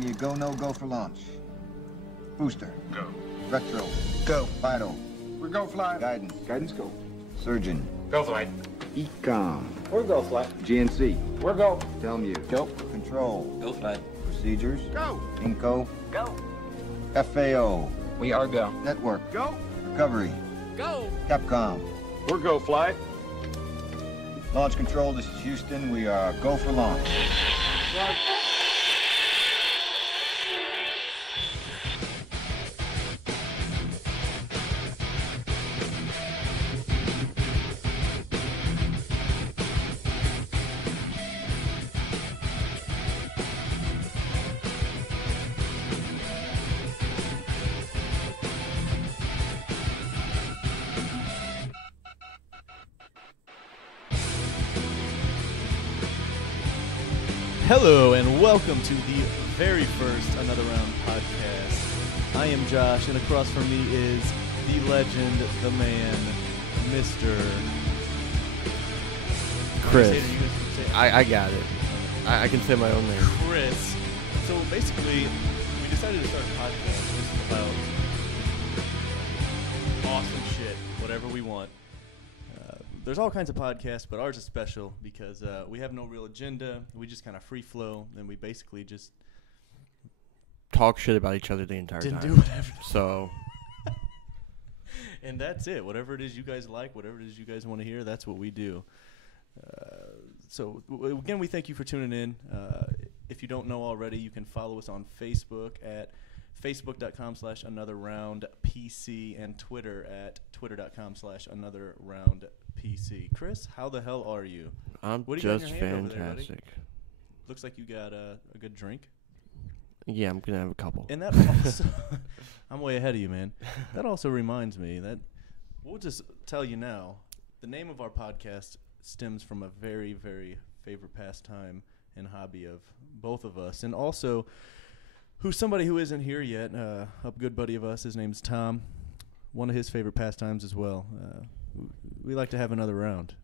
Give me a go, no go for launch. Booster. Go. Retro. Go. Vital. We're go flight. Guidance. Guidance go. Surgeon. Go flight. Ecom. We're go flight. GNC. We're go. Telmu. Go. Control. Go flight. Procedures. Go. Inco. Go. FAO. We are go. Network. Go. Recovery. Go. Capcom. We're go flight. Launch control, this is Houston. We are go for launch. Hello and welcome to the very first Another Round podcast. I am Josh, and across from me is the legend, the man, Mr. Chris. I got it. I can say my own name. Chris. So basically, we decided to start a podcast just about awesome shit, whatever we want. There's all kinds of podcasts, but ours is special because we have no real agenda. We just kind of free flow, and we basically just Talk shit about each other the entire didn't time. do whatever. So, And that's it. Whatever it is you guys like, whatever it is you guys want to hear, that's what we do. Again, we thank you for tuning in. If you don't know already, you can follow us on Facebook at facebook.com/anotherroundpc and Twitter at twitter.com/anotherroundpc. Chris, how the hell are you? I'm What do you got in just your hand over there, buddy? fantastic. Looks like you got a good drink. Yeah, I'm going to have a couple. And that also, I'm way ahead of you, man. That also reminds me that we'll just tell you now, the name of our podcast stems from a very, very favorite pastime and hobby of both of us. And also, who's somebody who isn't here yet, a good buddy of us, his name's Tom. One of his favorite pastimes as well. We like to have another round.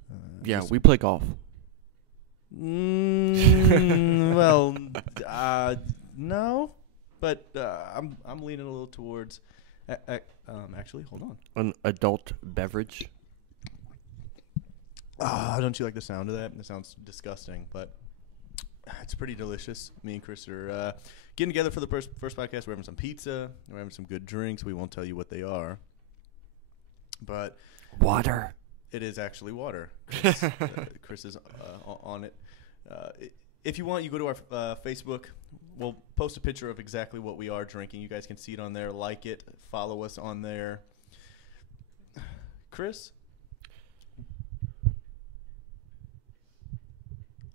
Yeah, we play golf. No, but I'm leaning a little towards. Actually, hold on. An adult beverage. Don't you like the sound of that? It sounds disgusting, but it's pretty delicious. Me and Chris are getting together for the first podcast. We're having some pizza. We're having some good drinks. We won't tell you what they are, but Water. it is actually water. Chris is on it. If you want, you go to our Facebook. We'll post a picture of exactly what we are drinking. You guys can see it on there. Like it. Follow us on there. Chris?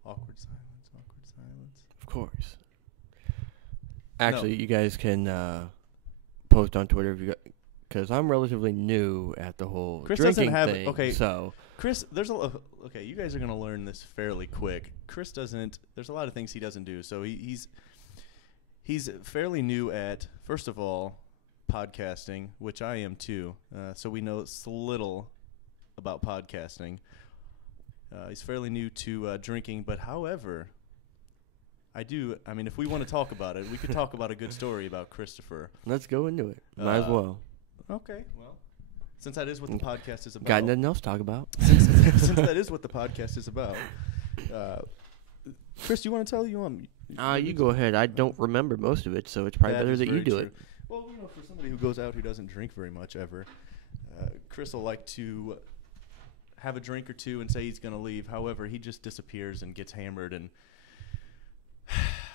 Awkward silence. Of course. Actually, you guys can post on Twitter if you got, because I'm relatively new at the whole Chris drinking doesn't have thing. okay. So Chris, okay. You guys are gonna learn this fairly quick. Chris doesn't. There's a lot of things he doesn't do. So he's fairly new at, first of all, podcasting, which I am too. So we know little about podcasting. He's fairly new to drinking, but however, I mean, if we want to talk about it, we could talk about a good story about Christopher. let's go into it. Might as well. Okay, well, since that is what the podcast is about. Got nothing else to talk about? Since that is what the podcast is about. Chris, you want to tell? You go ahead. I don't remember most of it, so it's probably better that you do it. Well, for somebody who goes out who doesn't drink very much ever, Chris will like to have a drink or two and say he's going to leave. However, he just disappears and gets hammered. And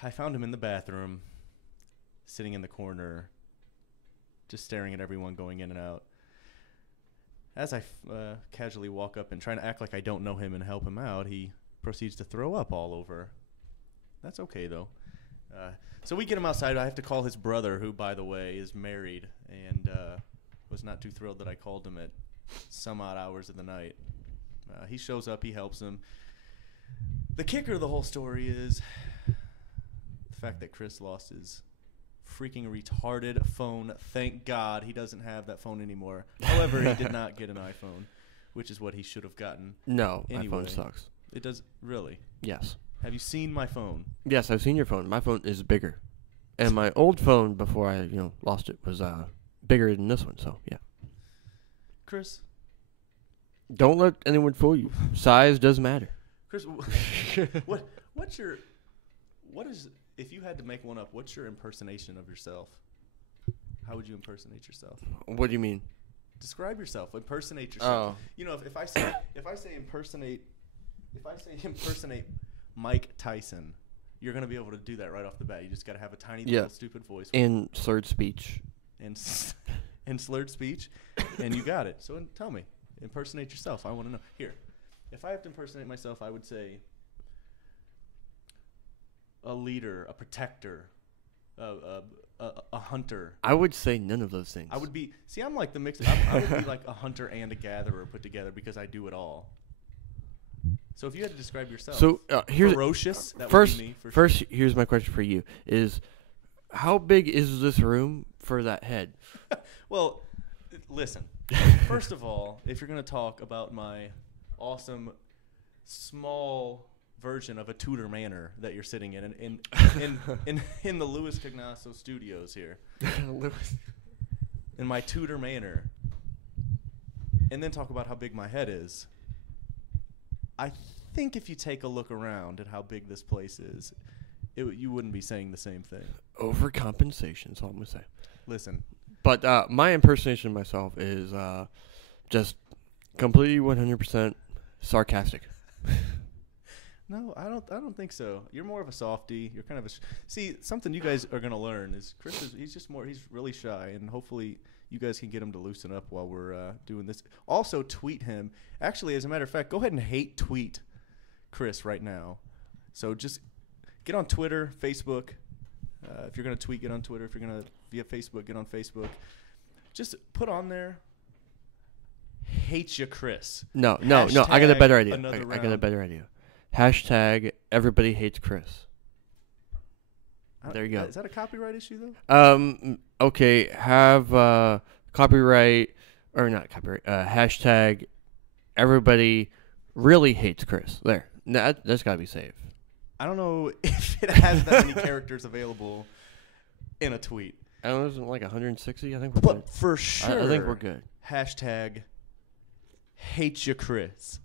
I found him in the bathroom, sitting in the corner, just staring at everyone going in and out. As I casually walk up and try to act like I don't know him and help him out, he proceeds to throw up all over. That's okay, though. So we get him outside. I have to call his brother, who, by the way, is married, and was not too thrilled that I called him at some odd hours of the night. He shows up. He helps him. The kicker of the whole story is the fact that Chris lost his freaking retarded phone. Thank God he doesn't have that phone anymore. However, he did not get an iPhone, which is what he should have gotten. No, Anyway. my phone sucks. It does really. Yes. Have you seen my phone? Yes, I've seen your phone. My phone is bigger. And my old phone before I lost it was bigger than this one. So yeah. Chris, Don't let anyone fool you. Size does matter. Chris, what is if you had to make one up? What's your impersonation of yourself? How would you impersonate yourself? What do you mean? Describe yourself. Impersonate yourself. Oh. If I say impersonate Mike Tyson, you're gonna be able to do that right off the bat. You just gotta have a tiny little stupid voice And slurred speech. and slurred speech, and you got it. So tell me, impersonate yourself. I want to know. Here, if I have to impersonate myself, I would say a leader, a protector, a hunter. I would say none of those things. I would be. See, I'm like the mix. I would be like a hunter and a gatherer put together because I do it all. So if you had to describe yourself, So here's ferocious. That first. would be me for First, sure. here's my question for you: Is how big is this room for that head? Well, listen. First of all, if you're going to talk about my awesome small version of a Tudor manor that you're sitting in the Louis Cognasso studios here, in my Tudor manor, and then talk about how big my head is, I think if you take a look around at how big this place is, you wouldn't be saying the same thing. Overcompensation is all I'm gonna say. Listen. But my impersonation of myself is just completely 100% sarcastic. No, I don't think so. You're more of a softie. You're kind of see, something you guys are gonna learn is Chris he's really shy, and hopefully you guys can get him to loosen up while we're doing this. Also, tweet him. Actually, as a matter of fact, go ahead and hate tweet Chris right now. So just get on Twitter, Facebook. If you're gonna tweet, get on Twitter. If you're gonna via Facebook, get on Facebook. Just put on there. Hate you, Chris. No. I got a better idea. Another I got a round. better idea. Hashtag everybody hates Chris. There you go. Is that a copyright issue though? Okay. Have copyright or not copyright? Hashtag everybody really hates Chris. There. That's gotta be saved. I don't know if it has that many characters available in a tweet. I don't know. Isn't it like 160? I think we're good. But for sure, I think we're good. Hashtag hate you, Chris.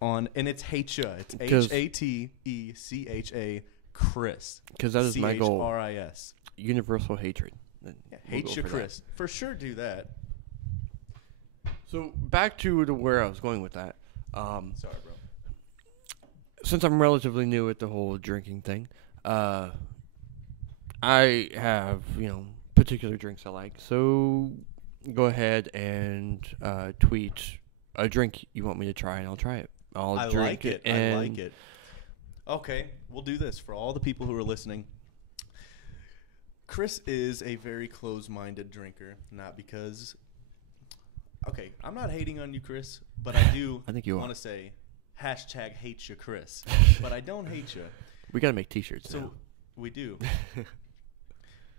And it's hate ya. It's 'Cause- HATECHA Chris. Because that is my goal. CHRIS. Universal hatred. Yeah, We'll hate go you, for that. Chris. For sure, do that. So back to where I was going with that. Sorry, bro. Since I'm relatively new at the whole drinking thing, I have particular drinks I like. So go ahead and tweet a drink you want me to try, and I'll try it. I drink like it. I like it. Okay, we'll do this for all the people who are listening. Chris is a very close-minded drinker, not because. Okay, I'm not hating on you, Chris, but I do. I think you want are. to say hashtag hate you, Chris, but I don't hate you. We gotta make T-shirts. So now. we do.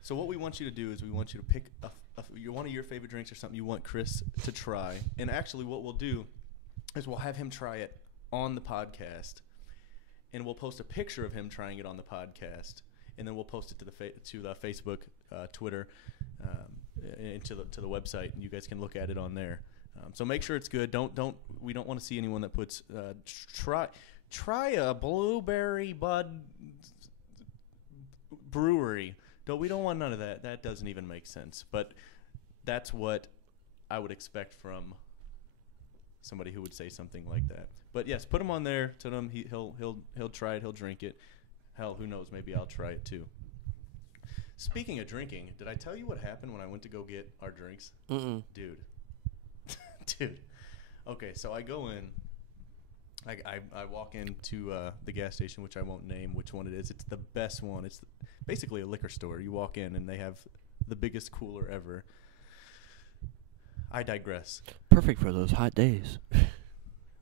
So what we want you to do is we want you to pick one of your favorite drinks or something you want Chris to try. And actually what we'll do is we'll have him try it on the podcast, and we'll post a picture of him trying it on the podcast, and then we'll post it to the Facebook, Twitter, and to the website, and you guys can look at it on there. So make sure it's good. We don't want to see anyone that puts try a blueberry bud brewery. We don't want none of that. That doesn't even make sense. But that's what I would expect from somebody who would say something like that. But yes, put him on there. Tell him he'll try it. He'll drink it. Hell, who knows? Maybe I'll try it too. Speaking of drinking, did I tell you what happened when I went to go get our drinks? Mm-mm. Dude. Okay, so I go in. I walk into the gas station, which I won't name which one it is. It's the best one. It's basically a liquor store. You walk in, and they have the biggest cooler ever. I digress. Perfect for those hot days.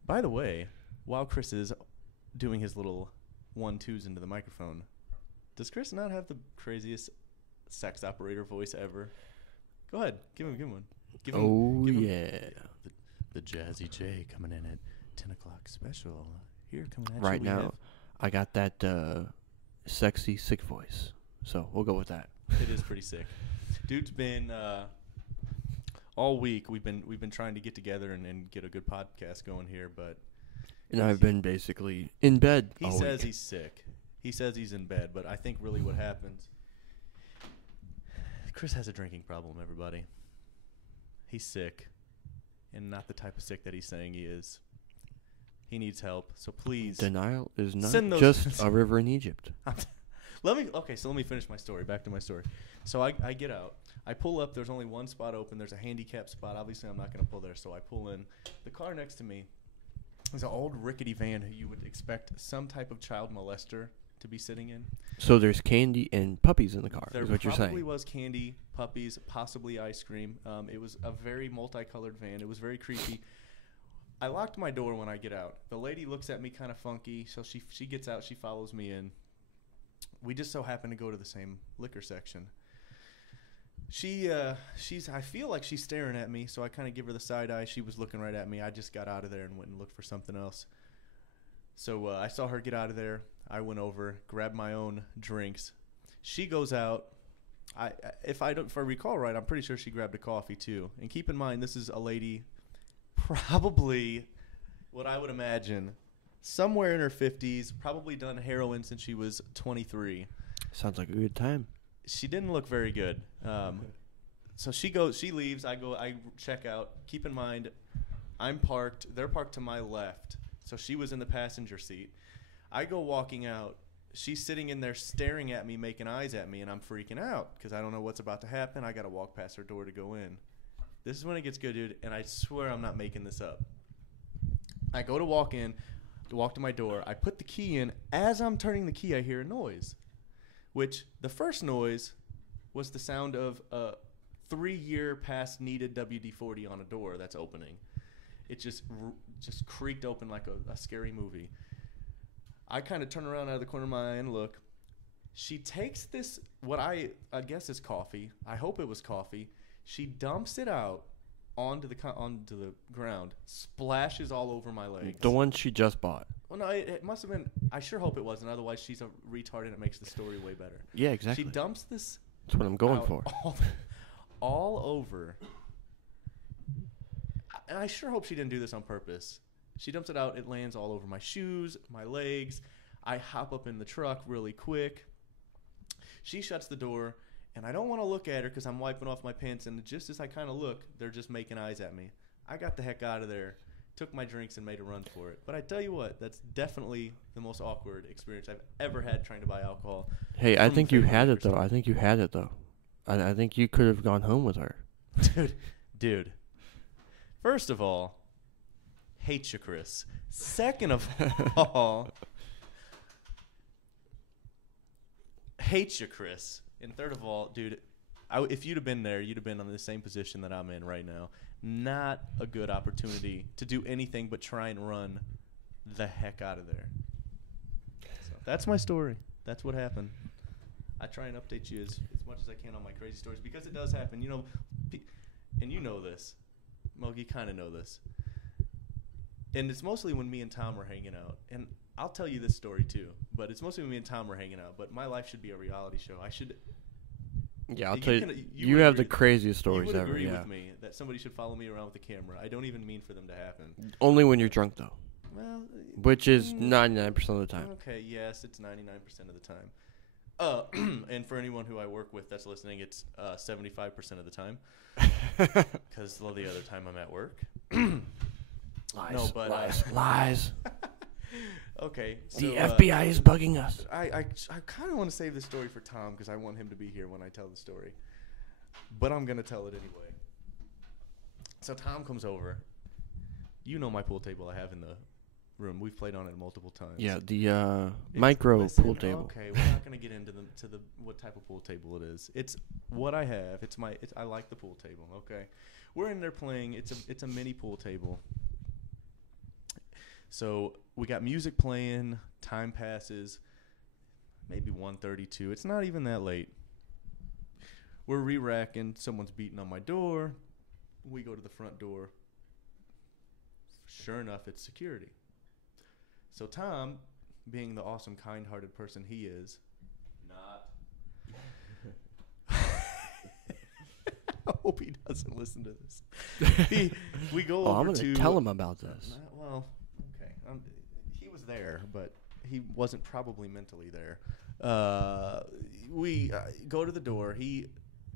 By the way, while Chris is doing his little 1-2s into the microphone, does Chris not have the craziest sex operator voice ever? Go ahead. Give him one. Give him Yeah. The Jazzy J coming in at 10 o'clock special. Here, coming at Right you. now, I got that sexy, sick voice. So we'll go with that. It is pretty sick. Dude's been all week. We've been trying to get together and get a good podcast going here, but And I've been basically in bed he all says week. he's sick. He says he's in bed, but I think really what happens. Chris has a drinking problem. Everybody. He's sick, and not the type of sick that he's saying he is. He needs help. So please. Denial is not Send those- just a river in Egypt. Let me finish my story. Back to my story. So I get out. I pull up. There's only one spot open. There's a handicap spot. Obviously, I'm not going to pull there. So I pull in. The car next to me is an old rickety van who you would expect some type of child molester to be sitting in. So there's candy and puppies in the car, There is what you're probably saying. was candy, puppies, possibly ice cream. It was a very multicolored van. It was very creepy. I locked my door when I get out. The lady looks at me kind of funky, so she gets out. She follows me in. We just so happen to go to the same liquor section. I feel like she's staring at me, so I kind of give her the side eye. She was looking right at me. I just got out of there and went and looked for something else. So I saw her get out of there. I went over, grabbed my own drinks. She goes out. If I recall right, I'm pretty sure she grabbed a coffee too. And keep in mind, this is a lady, probably what I would imagine, somewhere in her 50s, probably done heroin since she was 23. Sounds like a good time. She didn't look very good. So she leaves. I check out. Keep in mind, I'm parked. They're parked to my left. So she was in the passenger seat. I go walking out. She's sitting in there staring at me, making eyes at me, and I'm freaking out because I don't know what's about to happen. I got to walk past her door to go in. This is when it gets good, dude, and I swear I'm not making this up. I go to walk to my door. I put the key in. As I'm turning the key, I hear a noise, which the first noise was the sound of a 3-year past needed WD-40 on a door that's opening. It just creaked open like a scary movie. I kind of turn around out of the corner of my eye and look. She takes this, what I guess is coffee. I hope it was coffee. She dumps it out onto the ground, splashes all over my legs. The one she just bought. Well, no, it must have been. I sure hope it wasn't. Otherwise, she's a retard, and it makes the story way better. Yeah, exactly. She dumps this. That's what I'm going out for. all over. And I sure hope she didn't do this on purpose. She dumps it out. It lands all over my shoes, my legs. I hop up in the truck really quick. She shuts the door, and I don't want to look at her because I'm wiping off my pants. And just as I kind of look, they're just making eyes at me. I got the heck out of there, took my drinks, and made a run for it. But I tell you what, that's definitely the most awkward experience I've ever had trying to buy alcohol. Hey, I from think you favorite had liquor it, though. store. I think you had it, though. I think you could have gone home with her. Dude. First of all, hate you, Chris. Second of all, hate you, Chris. And third of all, dude, if you'd have been there, you'd have been in the same position that I'm in right now. Not a good opportunity to do anything but try and run the heck out of there. So that's my story. That's what happened. I try and update you as much as I can on my crazy stories because it does happen. You know, and you know this. Well, you kind of know this. And it's mostly when me and Tom were hanging out. And I'll tell you this story too. But it's mostly when me and Tom were hanging out. But my life should be a reality show. I should. Yeah, I'll You tell you. can- You would have the agree- craziest You stories would ever. agree Yeah. with me that somebody should follow me around with a camera. I don't even mean for them to happen. Only when you're drunk, though. Well, Which is 99% of the time. okay, yes, it's 99% of the time. And for anyone who I work with that's listening, it's 75% of the time. Because the other time I'm at work. Lies. No, but, lies. Okay. So, The FBI is bugging us. I kind of want to save this story for Tom because I want him to be here when I tell the story. But I'm going to tell it anyway. So Tom comes over. You know my pool table I have in the room. We've played on it multiple times. Yeah, the micro Listen, pool table. Okay, we're not going to get into the what type of pool table it is. It's what I have. I like the pool table. Okay, we're in there playing. It's a mini pool table. So we got music playing. Time passes. Maybe 1:32. It's not even that late. We're re-racking. Someone's beating on my door. We go to the front door. Sure enough, it's security. So Tom, being the awesome, kind-hearted person he is, hope he doesn't listen to this. We go over I'm going to to tell him about this. well, okay. He was there, but he wasn't probably mentally there. We go to the door. He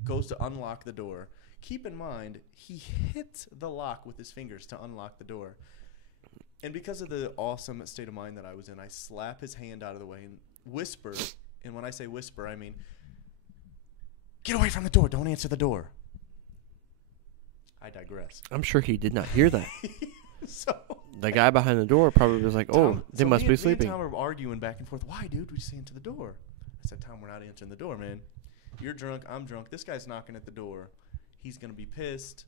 goes to unlock the door. Keep in mind, he hits the lock with his fingers to unlock the door. And because of the awesome state of mind that I was in, I slap his hand out of the way and whisper. And when I say whisper, I mean, get away from the door. Don't answer the door. I digress. I'm sure he did not hear that. So the guy behind the door probably was like, they must be sleeping. Me and Tom were arguing back and forth. Why, dude? We just answer the door. I said, Tom, we're not answering the door, man. You're drunk. I'm drunk. This guy's knocking at the door. He's going to be pissed.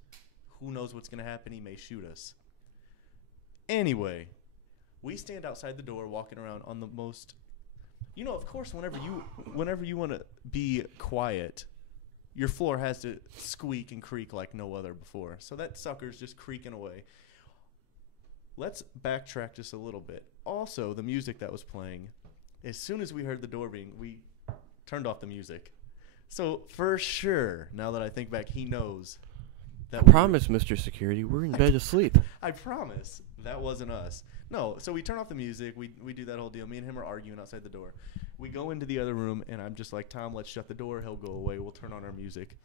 Who knows what's going to happen? He may shoot us. Anyway, we stand outside the door walking around on the most... You know, of course, whenever you want to be quiet, your floor has to squeak and creak like no other before. So that sucker's just creaking away. Let's backtrack just a little bit. Also, the music that was playing, as soon as we heard the door ring, we turned off the music. So, for sure, now that I think back, he knows. I promise, Mr. Security, we're in bed asleep. I promise. That wasn't us. No, so we turn off the music. We do that whole deal. Me and him are arguing outside the door. We go into the other room, and I'm just like, Tom, let's shut the door. He'll go away. We'll turn on our music.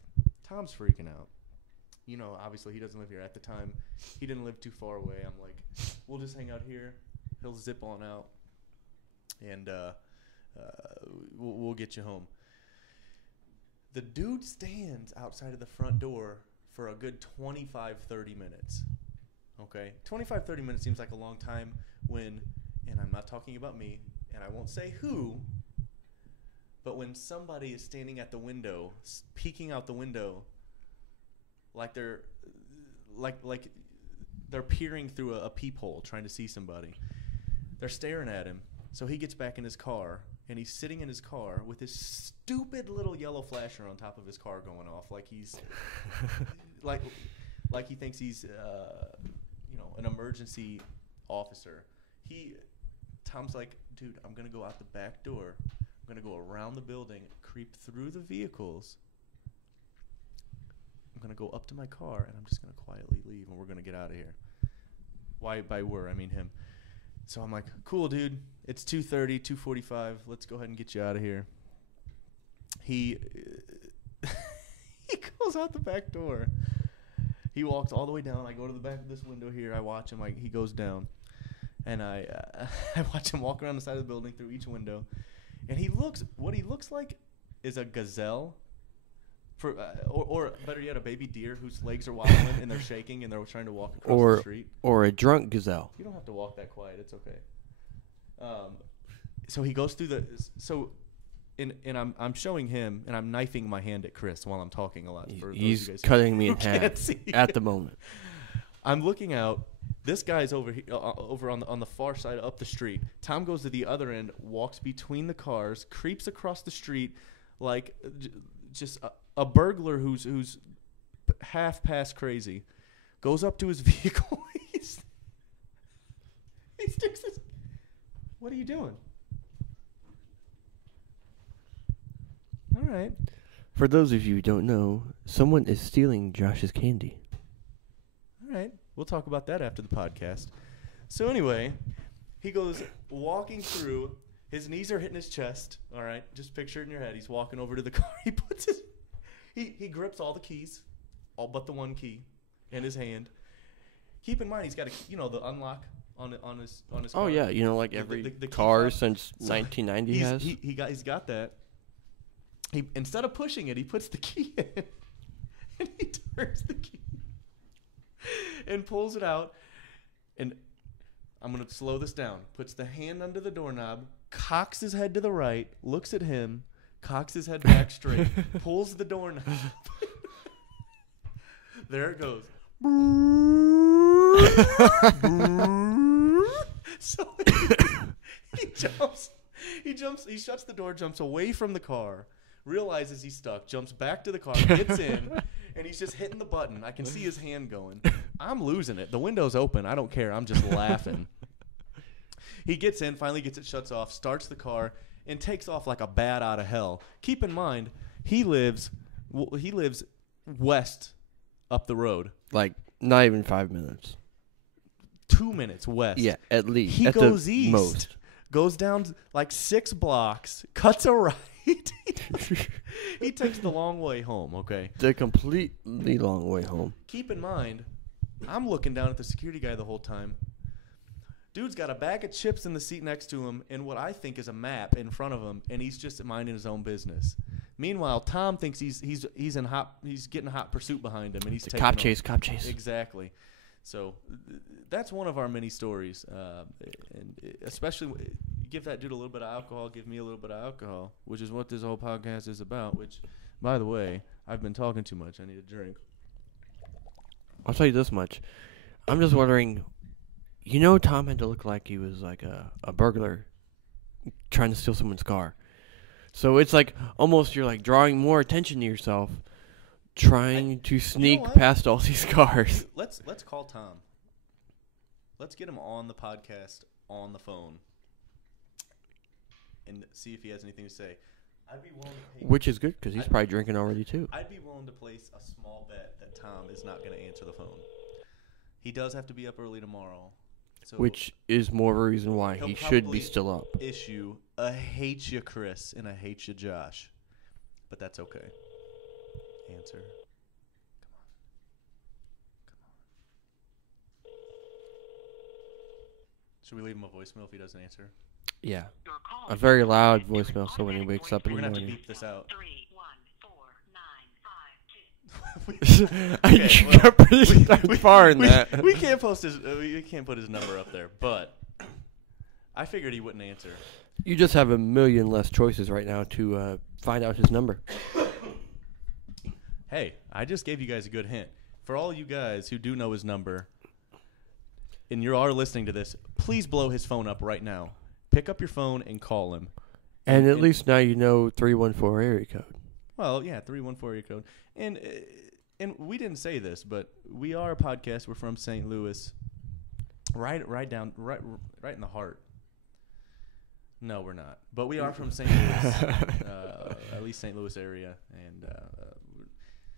Tom's freaking out. You know, obviously, he doesn't live here. At the time, he didn't live too far away. I'm like, we'll just hang out here. He'll zip on out, and we'll get you home. The dude stands outside of the front door for a good 25, 30 minutes. Okay? 25, 30 minutes seems like a long time when, and I'm not talking about me, and I won't say who, but when somebody is standing at the window, peeking out the window, like they're peering through a peephole trying to see somebody. They're staring at him. So he gets back in his car, and he's sitting in his car with his stupid little yellow flasher on top of his car going off, like he's like he thinks he's an emergency officer. Tom's like, dude, I'm gonna go out the back door. I'm gonna go around the building, creep through the vehicles. I'm gonna go up to my car, and I'm just gonna quietly leave, and we're gonna get out of here. Why by we're, I mean him. So I'm like, cool, dude. It's 2:30, 2:45. Let's go ahead and get you out of here. He goes out the back door. He walks all the way down. I go to the back of this window here. I watch him. He goes down. And I watch him walk around the side of the building through each window. And what he looks like is a gazelle. Or better yet, a baby deer whose legs are wobbling and they're shaking and they're trying to walk across the street. Or a drunk gazelle. You don't have to walk that quiet. It's okay. So he goes through and I'm showing him, and I'm knifing my hand at Chris while I'm talking a lot. He's cutting me in half at the moment. I'm looking out. This guy's over on the far side up the street. Tom goes to the other end, walks between the cars, creeps across the street like just a burglar who's half past crazy. Goes up to his vehicle. he sticks his... What are you doing? All right. For those of you who don't know, someone is stealing Josh's candy. All right. We'll talk about that after the podcast. So anyway, he goes walking through. His knees are hitting his chest. All right. Just picture it in your head. He's walking over to the car. He puts he grips all the keys, all but the one key, in his hand. Keep in mind, he's got the unlock on his car. Oh yeah, like every the car since 1990 has. He's got that. He, instead of pushing it, he puts the key in, and he turns the key and pulls it out. And I'm going to slow this down. Puts the hand under the doorknob, cocks his head to the right, looks at him, cocks his head back straight, pulls the doorknob. There it goes. So he shuts the door, jumps away from the car, realizes he's stuck, jumps back to the car, gets in, and he's just hitting the button. I can see his hand going. I'm losing it. The window's open. I don't care. I'm just laughing. He gets in, finally gets it, shuts off, starts the car, and takes off like a bat out of hell. Keep in mind, he lives west up the road. Like, not even 5 minutes. 2 minutes west. Yeah, at least. He at goes the east. Most. Goes down like 6 blocks, cuts a right. He takes the long way home, okay? The completely long way home. Keep in mind, I'm looking down at the security guy the whole time. Dude's got a bag of chips in the seat next to him and what I think is a map in front of him, and he's just minding his own business. Meanwhile, Tom thinks he's getting hot pursuit behind him, and he's taking Cop off. chase. Exactly. So that's one of our many stories, and especially give that dude a little bit of alcohol, give me a little bit of alcohol, which is what this whole podcast is about. Which, by the way, I've been talking too much. I need a drink. I'll tell you this much. I'm just wondering, Tom had to look like he was like a burglar trying to steal someone's car. So it's like almost you're like drawing more attention to yourself, trying to sneak past all these cars. Let's call Tom. Let's get him on the podcast on the phone and see if he has anything to say. I'd be willing to Which is good because he's probably drinking already too. I'd be willing to place a small bet that Tom is not going to answer the phone. He does have to be up early tomorrow. So which is more of a reason why he should be still up. Issue a hate you, Chris, and a hate you, Josh. But that's okay. Answer. Come on. Should we leave him a voicemail if he doesn't answer? Yeah. A very loud voicemail so when he wakes up in the We're going to have to morning. beep this out. 314-952. You got pretty darn far in that. We can't post his. We can't put his number up there, but I figured he wouldn't answer. You just have a million less choices right now to find out his number. Hey, I just gave you guys a good hint. For all you guys who do know his number, and you are listening to this, please blow his phone up right now. Pick up your phone and call him. And at least now you know 314 area code. Well, yeah, 314 area code. And we didn't say this, but we are a podcast. We're from St. Louis, right in the heart. No, we're not. But we are from St. Louis, at least St. Louis area, and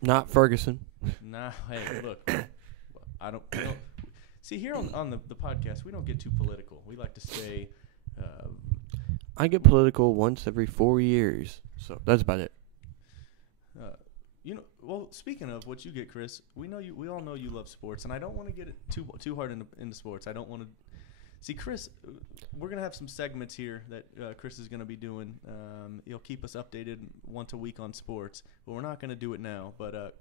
not Ferguson. Nah, hey, look, we don't see here on the podcast. We don't get too political. We like to stay. I get political once every 4 years, so that's about it. Well, speaking of what you get, Chris, we all know you love sports, and I don't want to get it too hard into sports. I don't want to see Chris. We're gonna have some segments here that Chris is gonna be doing. He'll keep us updated once a week on sports, but we're not gonna do it now. But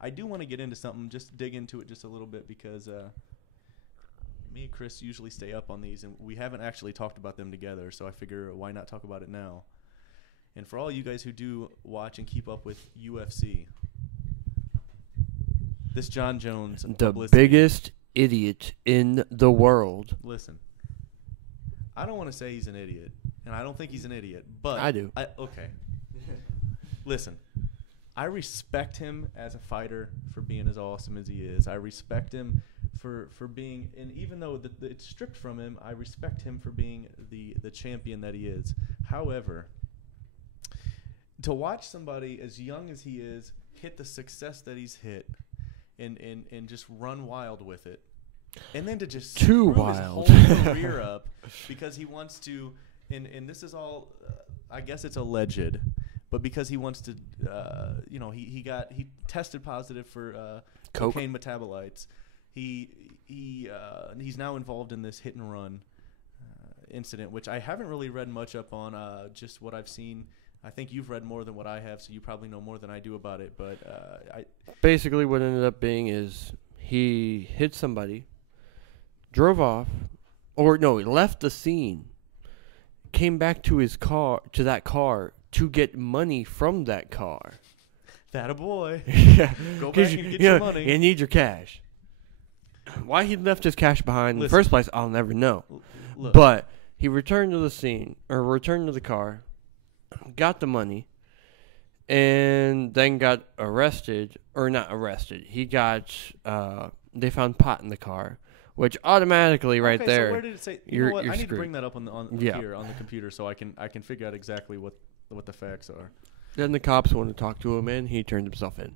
I do want to get into something, just dig into it just a little bit because me and Chris usually stay up on these, and we haven't actually talked about them together. So I figure why not talk about it now. And for all you guys who do watch and keep up with UFC, this John Jones, the biggest idiot in the world. Listen, I don't want to say he's an idiot, and I don't think he's an idiot, but I do. Okay. Listen, I respect him as a fighter for being as awesome as he is. I respect him for being, and even though it's stripped from him, I respect him for being the champion that he is. However, to watch somebody as young as he is hit the success that he's hit and just run wild with it, and then to just too screw wild his whole career up because he wants to, and this is all, I guess it's alleged, but because he wants to, he tested positive for cocaine metabolites. He's now involved in this hit and run incident, which I haven't really read much up on. Just what I've seen. I think you've read more than what I have, so you probably know more than I do about it. But basically, what ended up being is he hit somebody, drove off, or no, he left the scene, came back to that car to get money from that car. That a boy. Yeah. Go back and get your money. You need your cash. Why he left his cash behind in the first place, I'll never know. Look. But he returned to the scene, or returned to the car, got the money, and then got arrested, or not arrested. He got, they found pot in the car, which automatically right there. So where did it say? You're I need screwed. to bring that up on here on the computer so I can figure out exactly what the facts are. Then the cops wanted to talk to him, and he turned himself in.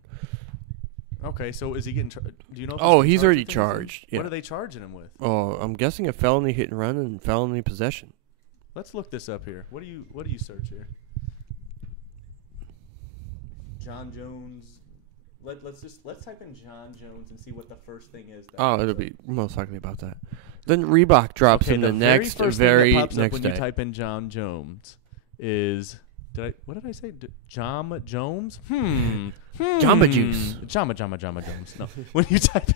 Okay, so is he getting? Do you know? If Oh, getting he's charged already with anything? charged. Yeah. What are they charging him with? Oh, I'm guessing a felony hit and run and felony possession. Let's look this up here. What do you search here? John Jones. Let's type in John Jones and see what the first thing is. Oh, it'll be most likely about that. Then Reebok drops in the next very thing that pops up next when day. you type in John Jones is what did I say? Jama Jones? Jamba Juice. Jama Jones. No. When you type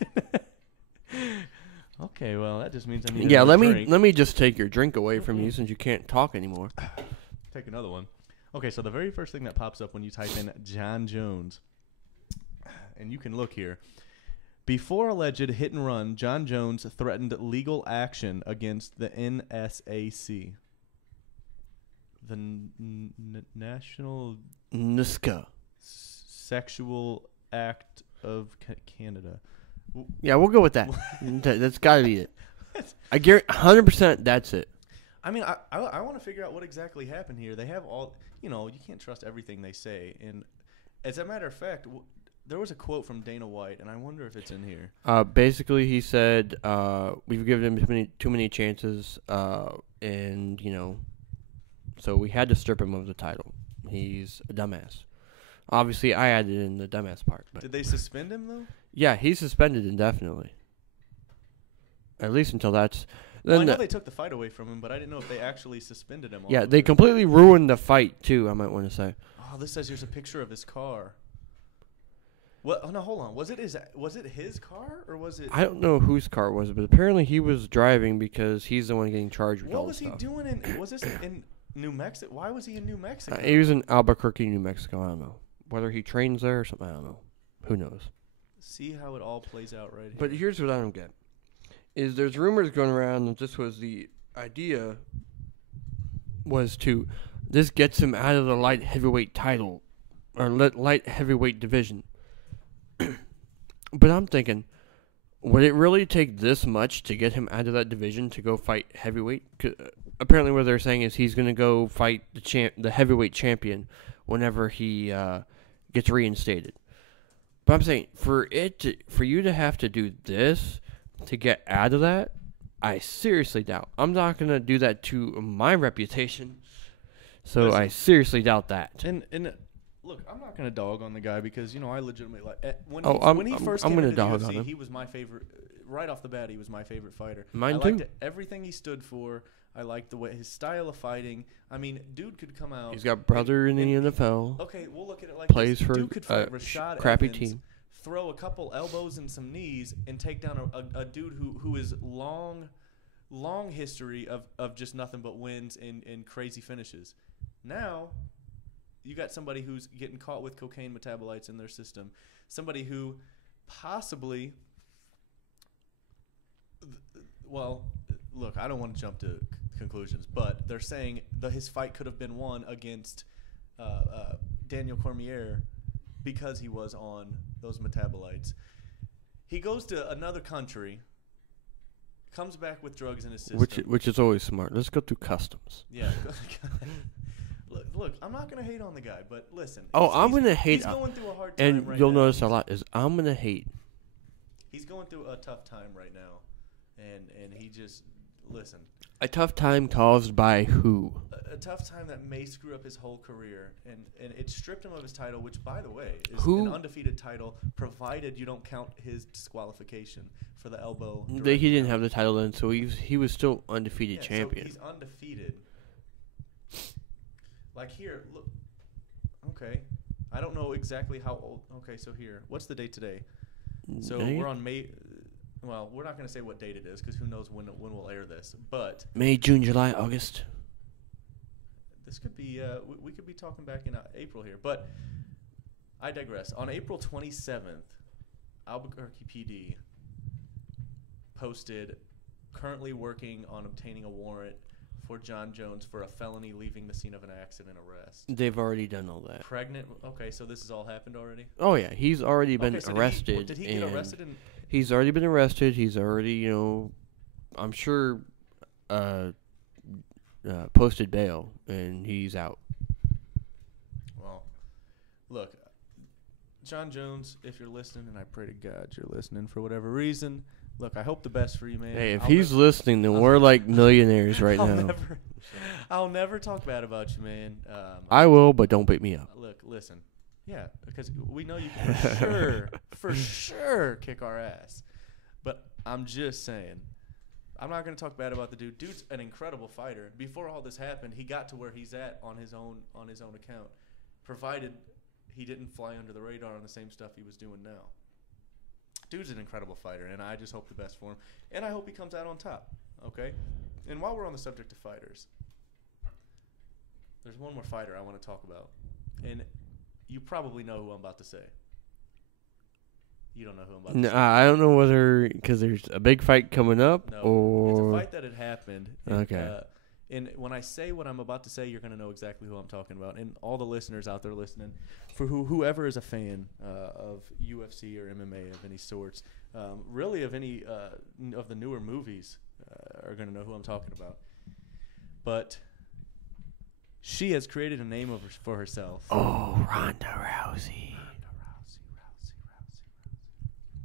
in Okay, well that just means I need Yeah, another let drink. me just take your drink away from you since you can't talk anymore. Take another one. Okay, so the very first thing that pops up when you type in John Jones, and you can look here. Before alleged hit and run, John Jones threatened legal action against the NSAC, the National Niska. Sexual Act of Canada. Yeah, we'll go with that. That's got to be it. I guarantee 100% that's it. I mean, I want to figure out what exactly happened here. They have all, you can't trust everything they say. And as a matter of fact, there was a quote from Dana White, and I wonder if it's in here. Basically, he said, we've given him too many chances, and, so we had to strip him of the title. He's a dumbass. Obviously, I added in the dumbass part. But did they suspend him, though? Yeah, he's suspended indefinitely. At least until that's... Well, I know they took the fight away from him, but I didn't know if they actually suspended him. Yeah, they completely ruined the fight, too, I might want to say. Oh, this says here's a picture of his car. What? Oh, no, hold on. Was it his car, or was it... I don't know whose car it was, but apparently he was driving because he's the one getting charged with all this stuff. What was he doing was this in New Mexico? Why was he in New Mexico? He was in Albuquerque, New Mexico. I don't know. Whether he trains there or something, I don't know. Who knows? See how it all plays out right here. But here's what I don't get. Is there's rumors going around that this was the idea was to... This gets him out of the light heavyweight title, or light heavyweight division. But I'm thinking, would it really take this much to get him out of that division to go fight heavyweight? Apparently what they're saying is he's going to go fight the heavyweight champion whenever he gets reinstated. But I'm saying, for you to have to do this to get out of that, I seriously doubt. I'm not going to do that to my reputation. So Listen, I seriously doubt that. And look, I'm not going to dog on the guy because, I legitimately like when he first I'm came gonna into the dog UFC, on him. he was my favorite. Right off the bat, he was my favorite fighter. Mine I too. liked everything he stood for. I liked the way his style of fighting. I mean, dude could come out. He's got brother in the NFL. Okay, we'll look at it like Plays this. for Dude could fight a Rashad crappy Evans, team. throw a couple elbows and some knees, and take down a dude who is long history of just nothing but wins and crazy finishes. Now, you got somebody who's getting caught with cocaine metabolites in their system. Somebody who possibly, well, look, I don't want to jump to conclusions, but they're saying his fight could have been won against Daniel Cormier because he was on those metabolites. He goes to another country, comes back with drugs in his system. Which is always smart. Let's go through customs. Yeah. Look, I'm not going to hate on the guy, but listen. I'm going to hate. He's going through a hard time And right you'll now. notice a lot is I'm going to hate. He's going through a tough time right now. And he just, listen. A tough time caused by who? A tough time that may screw up his whole career. And it stripped him of his title, which, by the way, is Who? an undefeated title, provided you don't count his disqualification for the elbow. He didn't have the title then, so he was still undefeated champion. So he's undefeated. Like here, look. Okay. I don't know exactly how old. Okay, so here. What's the date today? So May? we're on May. Well, we're not going to say what date it is because who knows when we'll air this. But May, June, July, August. this could be. We could be talking back in April here. But I digress. On April 27th, Albuquerque PD posted currently working on obtaining a warrant for John Jones for a felony leaving the scene of an accident arrest. They've already done all that. Pregnant. Okay, so this has all happened already? Oh yeah, he's already been Okay, so arrested. Did he get arrested? He's already been arrested. He's already, I'm sure, posted bail, and he's out. Well, look, John Jones, if you're listening, and I pray to God you're listening for whatever reason. Look, I hope the best for you, man. Hey, if he's listening, then we're like millionaires right now. I'll never talk bad about you, man. I will, but don't beat me up. Look, listen. Yeah, because we know you can for sure kick our ass. But I'm just saying, I'm not going to talk bad about the dude. Dude's an incredible fighter. Before all this happened, he got to where he's at on his own account, provided he didn't fly under the radar on the same stuff he was doing now. Dude's an incredible fighter, and I just hope the best for him. And I hope he comes out on top, okay? And while we're on the subject of fighters, there's one more fighter I want to talk about. And you probably know who I'm about to say. You don't know who I'm about to say. I don't know whether because there's a big fight coming up or it's a fight that had happened. And, okay. And when I say what I'm about to say, you're going to know exactly who I'm talking about. And all the listeners out there listening, for whoever is a fan of UFC or MMA of any sorts, really of any of the newer movies, are going to know who I'm talking about. But she has created a name for herself. Oh, Ronda Rousey.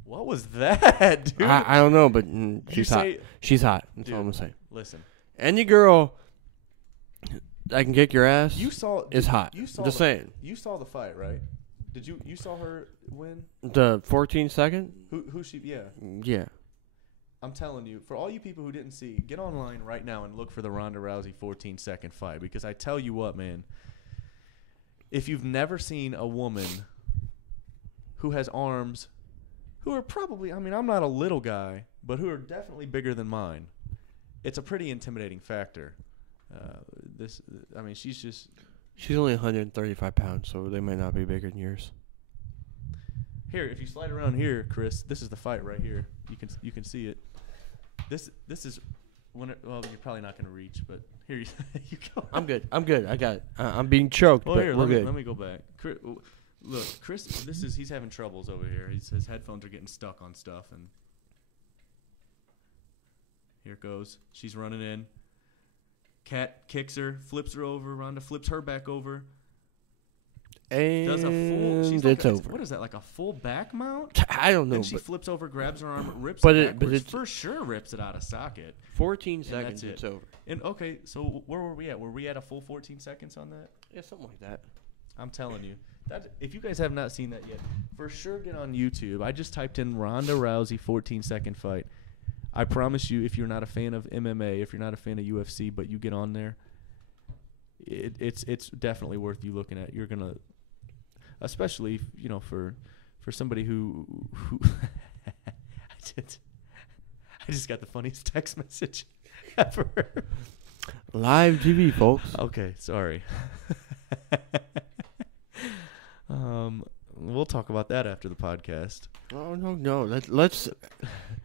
What was that, dude? I don't know, but she's hot. She's hot. That's dude, all I'm going to say. Listen. Any girl that can kick your ass is hot. Just saying. You saw the fight, right? Did you saw her win? The 14-second? Who she? Yeah. Yeah. I'm telling you, for all you people who didn't see, get online right now and look for the Ronda Rousey 14-second fight. Because I tell you what, man, if you've never seen a woman who has arms, who are probably, I mean, I'm not a little guy, but who are definitely bigger than mine, it's a pretty intimidating factor. She's only 135 pounds, so they might not be bigger than yours. Here, if you slide around here, Chris, this is the fight right here. You can see it. This is when well, you're probably not going to reach, but here you go. I'm good. I got it. I'm being choked, but here, we're good. Let me go back. Look, Chris, he's having troubles over here. His headphones are getting stuck on stuff, and here it goes. She's running in. Cat kicks her, flips her over. Ronda flips her back over. And does a full. She's it's like over. What is that? Like a full back mount? I don't know. And she flips over, grabs her arm, rips but it backwards. But for sure rips it out of socket. 14 seconds. It's over. And okay, so where were we at? Were we at a full 14 seconds on that? Yeah, something like that. I'm telling you. That if you guys have not seen that yet, for sure get on YouTube. I just typed in Ronda Rousey 14-second fight. I promise you, if you're not a fan of MMA, if you're not a fan of UFC, but you get on there, it's definitely worth you looking at. You're gonna, especially for somebody who I just got the funniest text message ever. Live TV, folks. Okay, sorry. We'll talk about that after the podcast. Oh no! Let's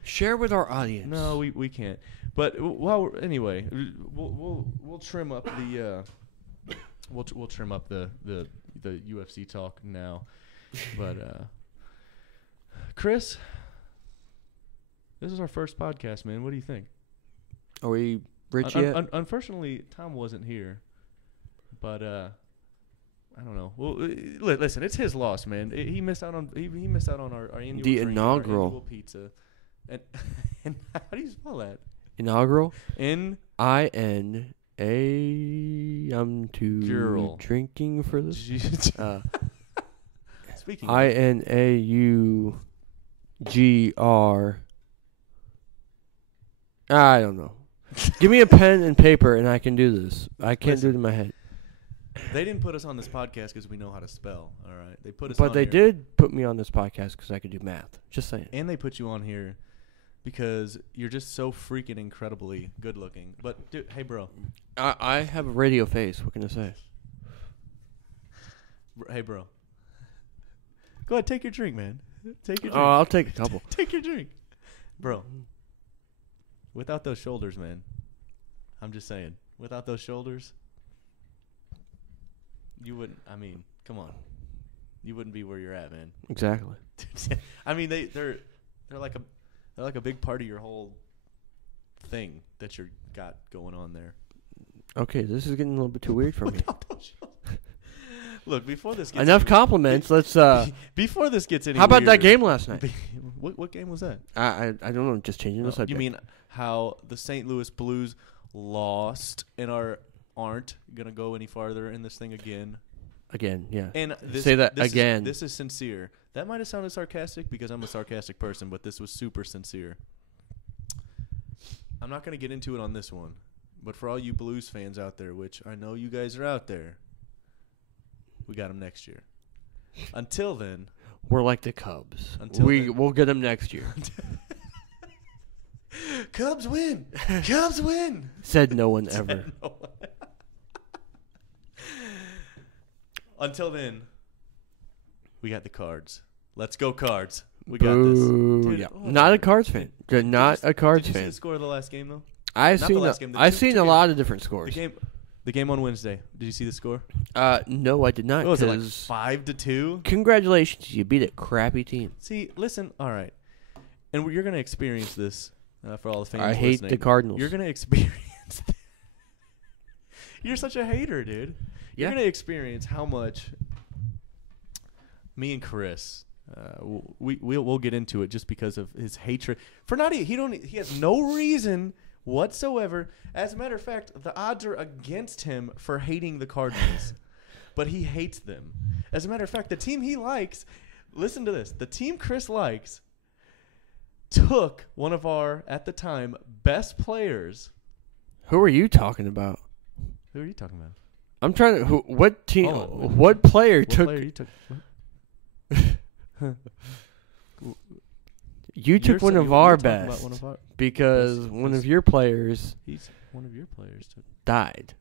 share with our audience. No, we can't. But anyway, we'll trim up the we'll trim up the UFC talk now. But Chris, this is our first podcast, man. What do you think? Are we rich yet? Unfortunately, Tom wasn't here, but I don't know. Well, listen, it's his loss, man. He missed out on our annual the drink, inaugural our annual pizza. And how do you spell that? Inaugural. INA. I'm too drinking for this. Speaking. INAUGR. I don't know. Give me a pen and paper, and I can do this. I can't do it in my head. They didn't put us on this podcast because we know how to spell. All right, they put us. But on they here. did put me on this podcast because I could do math. Just saying. And they put you on here because you're just so freaking incredibly good looking. But dude, hey, bro. I have a radio face. What can I say? Hey, bro. Go ahead, take your drink, man. Take your drink. Oh, I'll take a couple. Take your drink, bro. Without those shoulders, man. I'm just saying. Without those shoulders. You wouldn't. I mean, come on. You wouldn't be where you're at, man. Exactly. I mean, they're like a big part of your whole thing that you got going on there. Okay, this is getting a little bit too weird for me. Look, before this gets Enough compliments. Let's. before this gets any How about that weirder- game last night? What game was that? I don't know. Just changing the subject. You mean how the St. Louis Blues lost and aren't gonna go any farther in this thing again? Again, yeah. And Say that this again. This is sincere. That might have sounded sarcastic because I'm a sarcastic person, but this was super sincere. I'm not going to get into it on this one, but for all you Blues fans out there, which I know you guys are out there, we got them next year. Until then, We're like the Cubs. Until then- We'll get them next year. Cubs win. Cubs win. Said no one ever. No. Until then, we got the Cards. Let's go Cards. We got this. Boo. Dude, Yeah. oh, Not a Cards fan. Not a Cards Did you see fan. the score of the last game though? I've Not the seen last game, the I've two seen a games. lot of different scores. The game on Wednesday. Did you see the score? No, I did not. What was it, like 'cause 5-2? congratulations, you beat a crappy team. See, listen. All right, and you're gonna experience this for all the fans. I hate listening. the Cardinals. You're gonna experience. You're such a hater, dude. You're Yeah. gonna experience how much me and Chris. We'll get into it just because of his hatred for not he has no reason whatsoever. As a matter of fact, the odds are against him for hating the Cardinals, but he hates them. As a matter of fact, the team he likes, listen to this, the team Chris likes took one of our, at the time, best players. Who are you talking about? Who are you talking about? I'm trying to. What team? Hold on. What player What took? player you took? What? You took one of our best because best- one best- of your players He's one of your players died. died.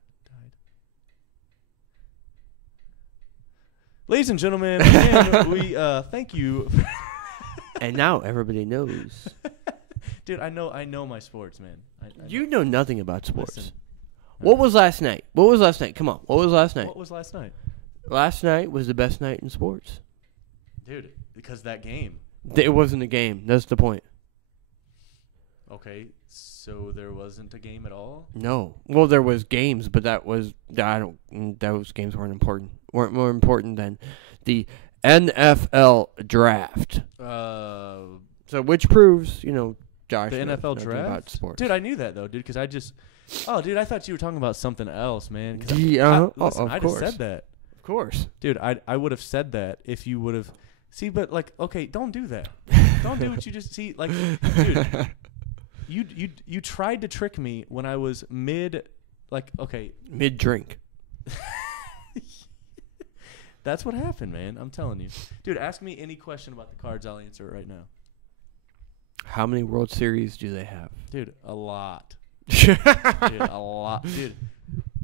Ladies and gentlemen, again, we thank you. And now everybody knows. Dude, I know my sports, man. I You know nothing about sports. Listen. What was last night? What was last night? Come on. What was last night? What was last night? Last night was the best night in sports. Dude, because that game. It wasn't a game. That's the point. Okay, so there wasn't a game at all? No. Well, there was games, but those games weren't important. Weren't more important than the NFL draft. The So which proves, Josh knows NFL nothing draft? about sports. Dude, I knew that, though, dude, because I just... Oh, dude, I thought you were talking about something else, man. 'Cause listen, of I course. just said that. Of course. Dude, I would have said that if you would have... See, but, okay, don't do that. Don't do what you just... See, dude, you tried to trick me when I was okay... Mid-drink. That's what happened, man. I'm telling you. Dude, ask me any question about the Cards. I'll answer it right now. How many World Series do they have? Dude, a lot. Dude, a lot. Dude,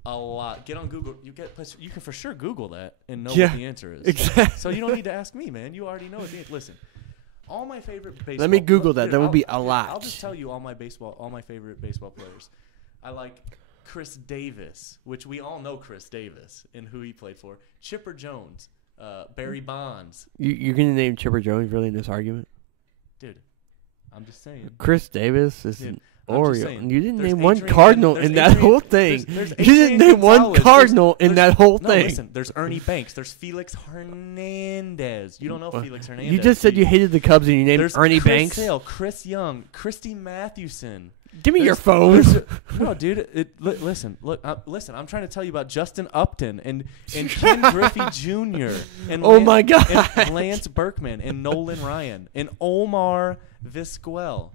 a lot. Get on Google. You can for sure Google that and know what the answer is. Exactly. So you don't need to ask me, man. You already know it. Listen, all my favorite baseball. Let me Google that. Dude, That would be a lot. I'll just tell you all my favorite baseball players. I like Chris Davis, which we all know Chris Davis and who he played for. Chipper Jones, Barry Bonds. You're going to name Chipper Jones really in this argument? Dude, I'm just saying. Chris Davis is Dude, an I'm just Oriole. saying. You didn't There's name one Adrian- Cardinal there's in that Adrian- whole thing. there's You didn't Adrian name one Gonzalez. Cardinal in There's- that whole No, thing. listen. There's Ernie Banks. There's Felix Hernandez. You don't know Felix Hernandez. You just said you hated the Cubs and you named There's Ernie Chris Banks. Sale, Chris Young, Christy Mathewson. Give me your There's- phone. No, dude. Listen. Listen. I'm trying to tell you about Justin Upton and Ken Griffey Jr. and Oh my God. and Lance Berkman and Nolan Ryan and Omar Vizquel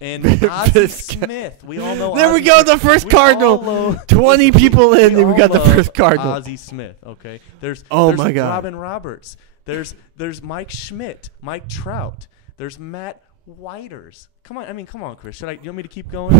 and Ozzie Smith. We all know. There we Ozzie go, Smith. the first We all Cardinal. know- 20 people in, we and we all got the love first Cardinal. Ozzie Smith. Okay. There's My God. Robin Roberts. There's Mike Schmidt, Mike Trout. There's Matt Whiters. Come on, Chris. You want me to keep going?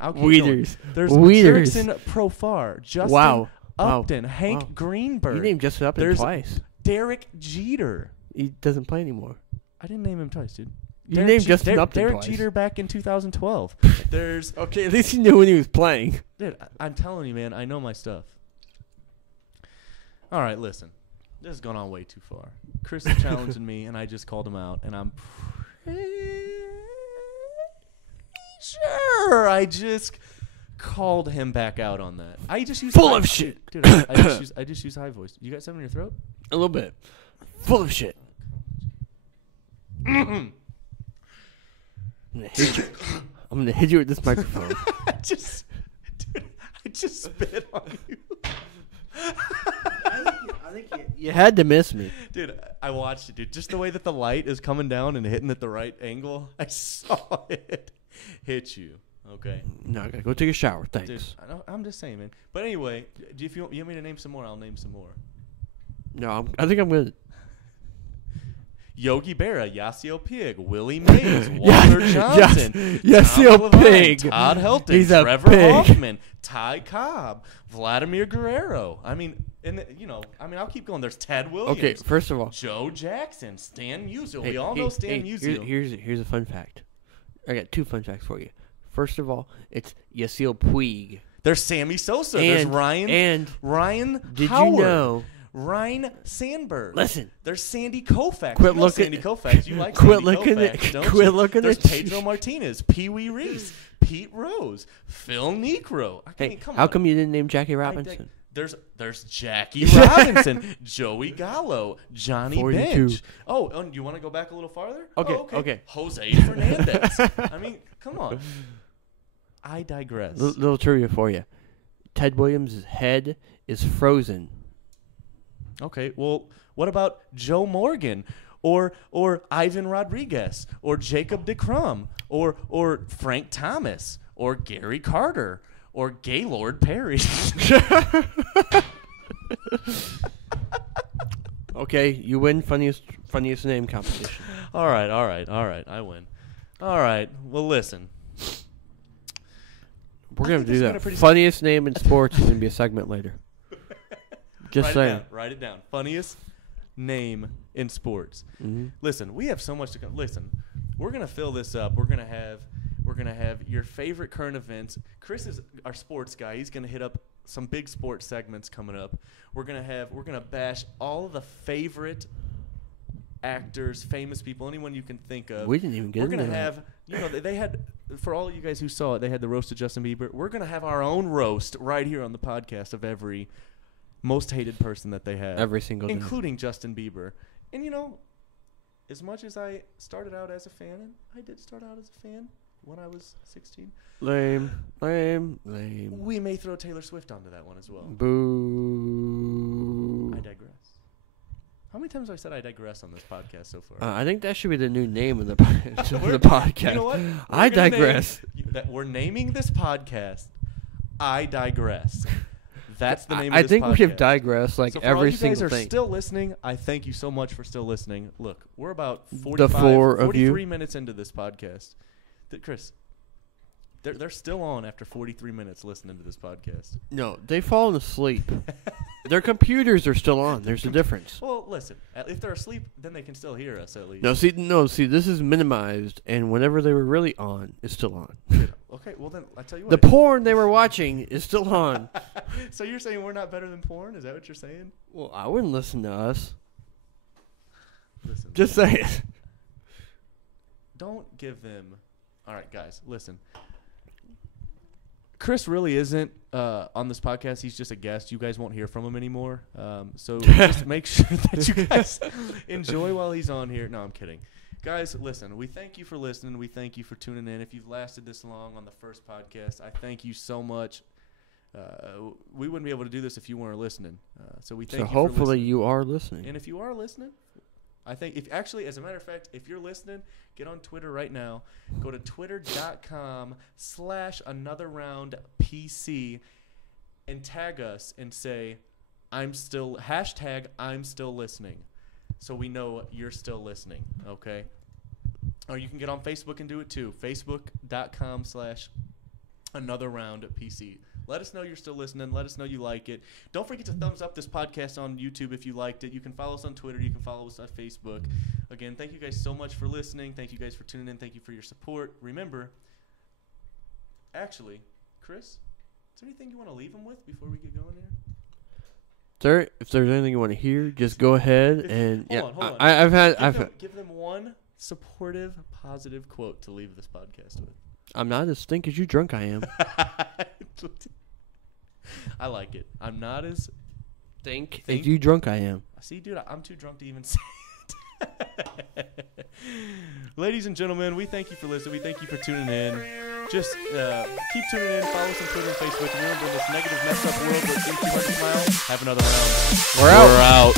I'll keep Weeders. going. There's Weeders. Jurickson Profar, Justin Wow. Upton, Hank Wow. Greenberg. You named Justin Upton There's twice. Derek Jeter. He doesn't play anymore. I didn't name him twice, dude. You named Justin Upton Derek twice. Jeter back in 2012. There's Okay, at least he knew when he was playing. Dude, I'm telling you, man, I know my stuff. All right, listen. This has gone on way too far. Chris is challenging me, and I just called him out, and I'm pretty sure I just called him back out on that. I just use Full of shit. Dude, I just use high voice. You got something in your throat? A little bit. Full of shit. I'm gonna hit you with this microphone. I just spit on you. I think you had to miss me. Dude, I watched it, dude. Just the way that the light is coming down and hitting at the right angle, I saw it hit you. Okay. No, I gotta go take a shower. Thanks. Dude, I'm just saying, man. But anyway, if you want me to name some more, I'll name some more. No, I think I'm good. Yogi Berra, Yasiel Pig, Willie Mays, Walter Johnson, Yasiel Tom Levine, Pig. Todd Helton, He's a Trevor pig. Hoffman, Ty Cobb, Vladimir Guerrero. I mean, I'll keep going. There's Ted Williams. Okay, first of all, Joe Jackson, Stan Musial. hey, We all know Stan Musial. Here's a fun fact. I got 2 fun facts for you. First of all, it's Yasiel Puig. There's Sammy Sosa. There's And- Ryan. and Ryan Did Howard. you know? Ryan Sandberg. Listen. There's Sandy Koufax. Quit You know looking- Sandy Koufax. You like Quit Sandy looking Koufax, at- don't quit you? looking There's at- Pedro Martinez, Pee Wee Reese, Pete Rose, Phil Necro. Hey, come how on. come you didn't name Jackie Robinson? There's Jackie Robinson, Joey Gallo, Johnny 42. Bench. Oh, and you want to go back a little farther? Okay, Oh, okay. Jose Fernandez. I mean, come on. I digress. Little trivia for you. Ted Williams' head is frozen. Okay, well, what about Joe Morgan or Ivan Rodriguez or Jacob DeCrum or Frank Thomas or Gary Carter or Gaylord Perry? Okay, you win funniest name competition. All right, I win. All right, well, listen. We're I gonna think do this has been that. a pretty Funniest name in sports is gonna be a segment later. Just saying. Write it down. Funniest name in sports. Mhm. Listen, we have so much to go. Listen, we're gonna fill this up. We're gonna have your favorite current events. Chris is our sports guy. He's gonna hit up some big sports segments coming up. We're gonna bash all of the favorite actors, famous people, anyone you can think of. We didn't even get We're gonna into that. have, they had, for all of you guys who saw it, they had the roast of Justin Bieber. We're gonna have our own roast right here on the podcast of every most hated person that they have, Every single day. including Justin Bieber. And as much as I started out as a fan, and I did start out as a fan when I was 16, Lame. we may throw Taylor Swift onto that one as well. Boo. I digress. How many times have I said I digress on this podcast so far? I think that should be the new name of the the podcast. You know what? I digress. We're naming this podcast I Digress. That's the name of I this think podcast. we have digressed like So for every all you guys single are thing. still listening, I thank you so much for still listening. Look, we're about The four of you. 43 minutes into this podcast. Chris, they're still on after 43 minutes listening to this podcast. No, they've fallen asleep. Their computers are still on. There's a difference. Well, listen, if they're asleep, then they can still hear us at least. No, see, this is minimized, and whenever they were really on, it's still on. Okay, well then, I tell you what. The porn they were watching is still on. So you're saying we're not better than porn? Is that what you're saying? Well, I wouldn't listen to us. Listen. Just saying. Don't give them. All right, guys, listen. Chris really isn't on this podcast. He's just a guest. You guys won't hear from him anymore. So just make sure that you guys enjoy while he's on here. No, I'm kidding. Guys, listen, we thank you for listening. We thank you for tuning in. If you've lasted this long on the first podcast, I thank you so much. We wouldn't be able to do this if you weren't listening. So we thank you for hopefully listening. you are listening. And if you are listening, I think as a matter of fact, if you're listening, get on Twitter right now. Go to twitter.com/anotherroundpc and tag us and say, I'm still listening. So we know you're still listening, okay? Or you can get on Facebook and do it too. Facebook.com/anotherroundpc. Let us know you're still listening. Let us know you like it. Don't forget to thumbs up this podcast on YouTube if you liked it. You can follow us on Twitter. You can follow us on Facebook. Again, thank you guys so much for listening. Thank you guys for tuning in. Thank you for your support. Remember, actually, Chris, is there anything you want to leave them with before we get going here? Sir, if there's anything you want to hear, just go ahead and Hold on. Give them one supportive, positive quote to leave this podcast with. I'm not as stink as you drunk I am. I like it. I'm not as Think Think- as you drunk I am. See, dude, I'm too drunk to even say it. Ladies and gentlemen, we thank you for listening. We thank you for tuning in. Just keep tuning in. Follow us on Twitter and Facebook. And remember, in this negative, messed up world where it seems too hard to smile, have another round. We're out. We're out.